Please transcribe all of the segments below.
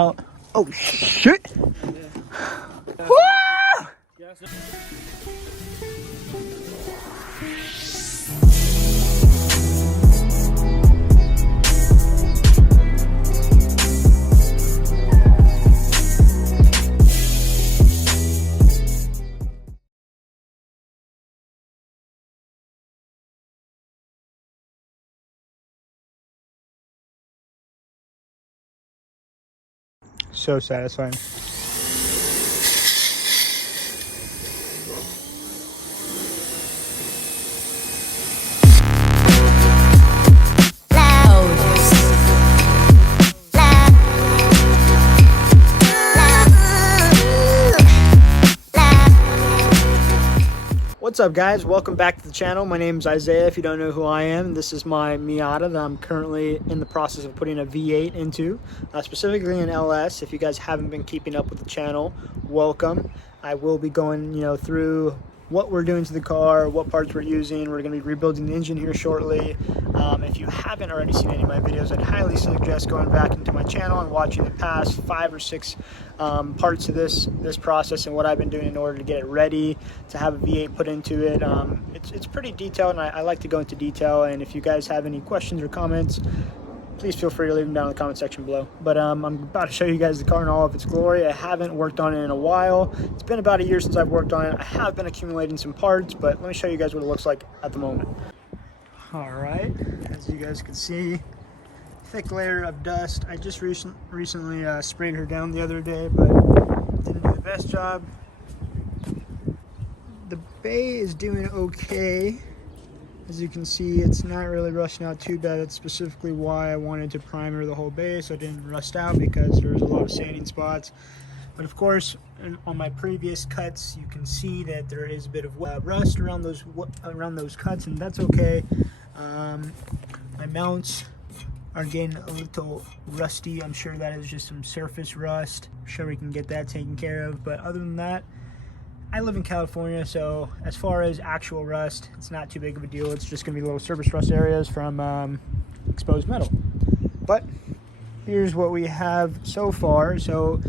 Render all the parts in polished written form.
Oh shit! Woo! So satisfying. What's up, guys? Welcome back to the channel. My name is Isaiah. If you don't know who I am, this is my Miata that I'm currently in the process of putting a V8 into, specifically an LS. If you guys haven't been keeping up with the channel, welcome. I will be going, through what we're doing to the car, what parts we're using. We're going to be rebuilding the engine here shortly. If you haven't already seen any of my videos, I'd highly suggest going back into my channel and watching the past 5 or 6 parts of this process and what I've been doing in order to get it ready to have a V8 put into it. It's pretty detailed, and I like to go into detail. And if you guys have any questions or comments, please feel free to leave them down in the comment section below. But I'm about to show you guys the car in all of its glory. I haven't worked on it in a while. It's been about a year since I've worked on it. I have been accumulating some parts, but let me show you guys what it looks like at the moment. All right, as you guys can see, thick layer of dust. I just recently sprayed her down the other day, but didn't do the best job. The bay is doing okay. As you can see, it's not really rusting out too bad. That's specifically why I wanted to primer the whole bay so it didn't rust out, because there's a lot of sanding spots. But of course, on my previous cuts, you can see that there is a bit of rust around those cuts, and that's okay. My mounts are getting a little rusty. I'm sure that is just some surface rust. I'm sure we can get that taken care of. But other than that, I live in California, so as far as actual rust, it's not too big of a deal. It's just going to be little surface rust areas from exposed metal. But here's what we have so far. So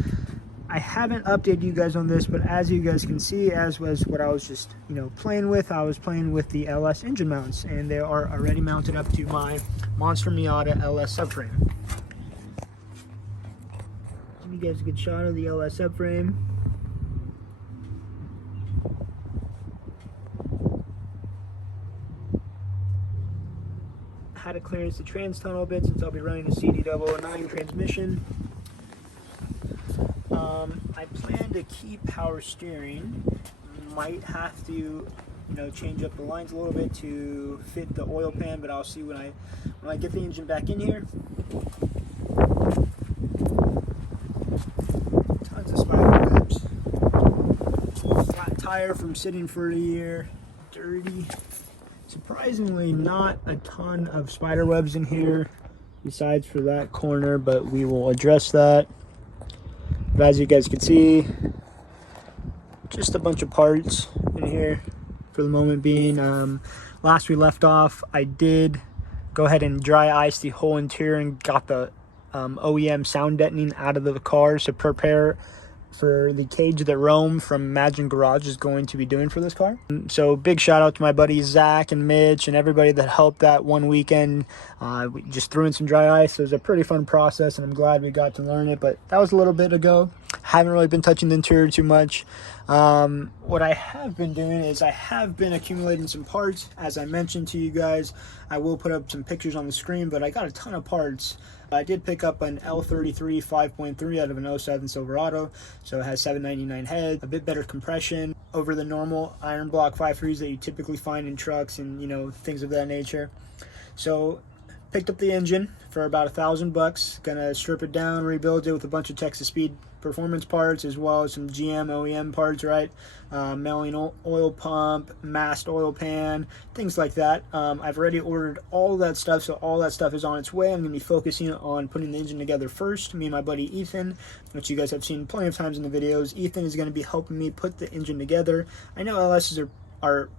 I haven't updated you guys on this, but as you guys can see, as was what I was just playing with, I was playing with the LS engine mounts, and they are already mounted up to my Monster Miata LS subframe. Give you guys a good shot of the LS subframe. Had to clearance the trans tunnel a bit since I'll be running a CD009 transmission. I plan to keep power steering. Might have to, change up the lines a little bit to fit the oil pan, but I'll see when I get the engine back in here. Tons of spider webs. Flat tire from sitting for a year. Dirty. Surprisingly, not a ton of spider webs in here, besides for that corner, but we will address that. But as you guys can see, just a bunch of parts in here for the moment being. Last we left off, I did go ahead and dry ice the whole interior and got the OEM sound deadening out of the car to prepare for the cage that Rome from Imagine Garage is going to be doing for this car. So big shout out to my buddies Zach and Mitch and everybody that helped that one weekend. We just threw in some dry ice. It was a pretty fun process, and I'm glad we got to learn it, but that was a little bit ago. Haven't really been touching the interior too much. What I have been doing is I have been accumulating some parts. As I mentioned to you guys, I will put up some pictures on the screen, but I got a ton of parts. I did pick up an L33 5.3 out of an 07 Silverado, so it has 799 head, a bit better compression over the normal iron block 5.3s that you typically find in trucks and things of that nature. So picked up the engine for about $1,000. Gonna strip it down, rebuild it with a bunch of Texas Speed performance parts, as well as some GM OEM parts, right? Milling oil pump, masked oil pan, things like that. I've already ordered all that stuff, so all that stuff is on its way. I'm going to be focusing on putting the engine together first. Me and my buddy Ethan, which you guys have seen plenty of times in the videos. Ethan is going to be helping me put the engine together. I know LSs are are,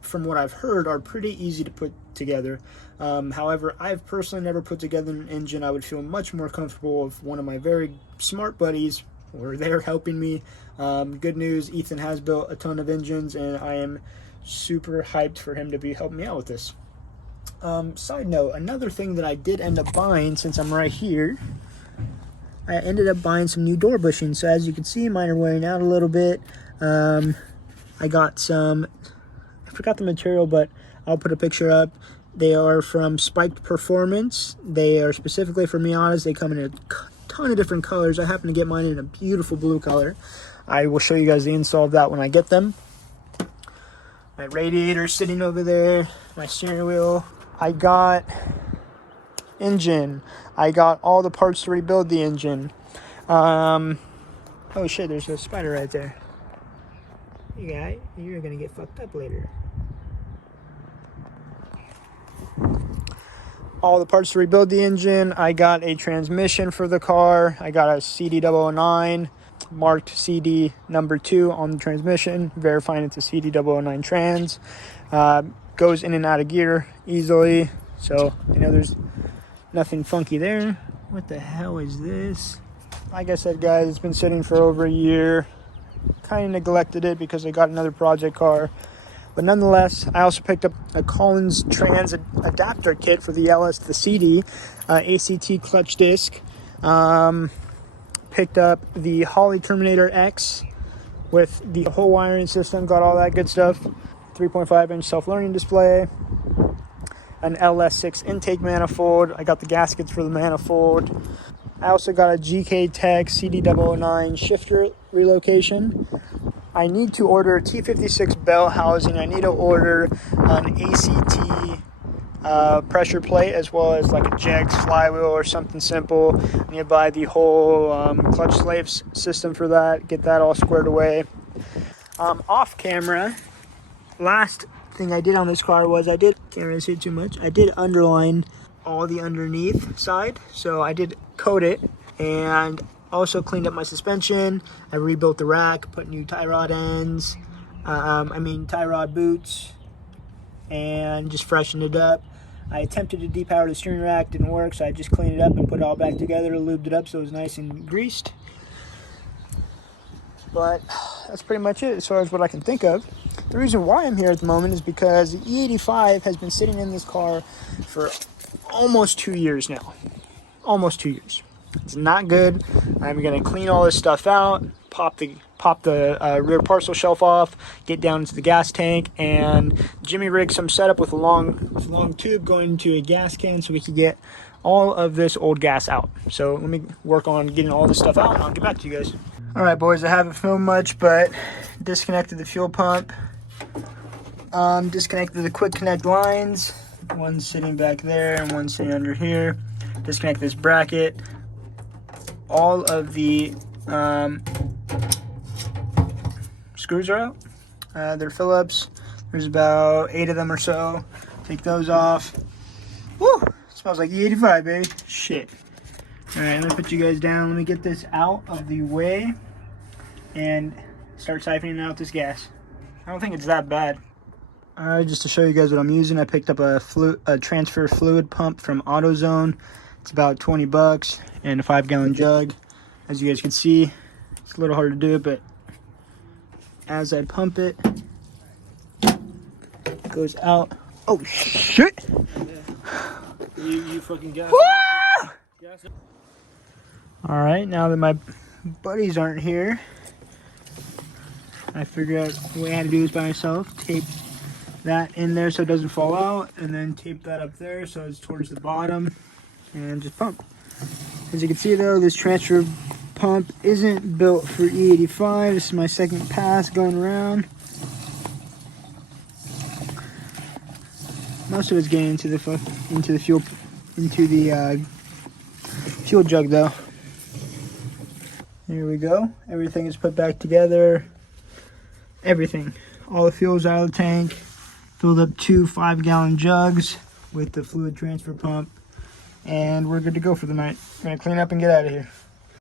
from what I've heard, are pretty easy to put together. However, I've personally never put together an engine. I would feel much more comfortable if one of my very smart buddies were there helping me. Good news, Ethan has built a ton of engines, and I am super hyped for him to be helping me out with this. Side note, another thing that I did end up buying, since I'm right here, I ended up buying some new door bushings. So as you can see, mine are wearing out a little bit. I got some, I forgot the material, but I'll put a picture up. They are from Spiked Performance. They are specifically for Miatas. They come in a ton of different colors. I happen to get mine in a beautiful blue color. I will show you guys the install of that when I get them. My radiator sitting over there. My steering wheel. I got engine. I got all the parts to rebuild the engine. Oh shit, there's a spider right there. You guys, you're gonna get fucked up later. All the parts to rebuild the engine. I got a transmission for the car. I got a CD009 marked CD number 2 on the transmission, verifying it's a CD009 trans. Goes in and out of gear easily, so you know there's nothing funky there. What the hell is this? Like I said, guys, it's been sitting for over a year. Kind of neglected it because I got another project car. But nonetheless, I also picked up a Collins Trans adapter kit for the LS to the CD, ACT clutch disc. Picked up the Holley Terminator X with the whole wiring system, got all that good stuff. 3.5-inch self-learning display. An LS6 intake manifold. I got the gaskets for the manifold. I also got a GK Tech CD009 shifter relocation. I need to order a T56 bell housing. I need to order an ACT pressure plate, as well as like a Jegs flywheel or something simple. I need to buy the whole clutch slaves system for that, get that all squared away. Off camera, last thing I did on this car was can't really see it too much, I did underline all the underneath side. So I did coat it, and also cleaned up my suspension. I rebuilt the rack, put new tie rod ends, tie rod boots, and just freshened it up. I attempted to depower the steering rack, didn't work, so I just cleaned it up and put it all back together, lubed it up so it was nice and greased. But that's pretty much it as far as what I can think of. The reason why I'm here at the moment is because the E85 has been sitting in this car for almost 2 years now. Almost 2 years. It's not good. I'm gonna clean all this stuff out, pop the rear parcel shelf off, get down into the gas tank, and jimmy rig some setup with a long tube going into a gas can so we can get all of this old gas out. So let me work on getting all this stuff out, and I'll get back to you guys. All right, boys, I haven't filmed much, but disconnected the fuel pump, disconnected the quick connect lines. One's sitting back there and one's sitting under here. Disconnect this bracket. All of the screws are out. They're Phillips. There's about 8 of them or so. Take those off. Woo! Smells like E85, baby. Shit. Alright, let me put you guys down. Let me get this out of the way and start siphoning out this gas. I don't think it's that bad. Alright, just to show you guys what I'm using, I picked up a transfer fluid pump from AutoZone. It's about 20 bucks and a 5-gallon jug. As you guys can see, it's a little hard to do, but as I pump it, it goes out. Oh shit! Yeah. You fucking gas. All right, now that my buddies aren't here, I figured out the way I had to do this by myself. Tape that in there so it doesn't fall out, and then tape that up there so it's towards the bottom, and just pump. As you can see though, this transfer pump isn't built for E85. This is my second pass going around. Most of it's getting into the fuel jug though. Here we go. Everything is put back together. Everything. All the fuel's out of the tank. Filled up 2 5-gallon jugs with the fluid transfer pump. And we're good to go for the night. We're gonna clean up and get out of here.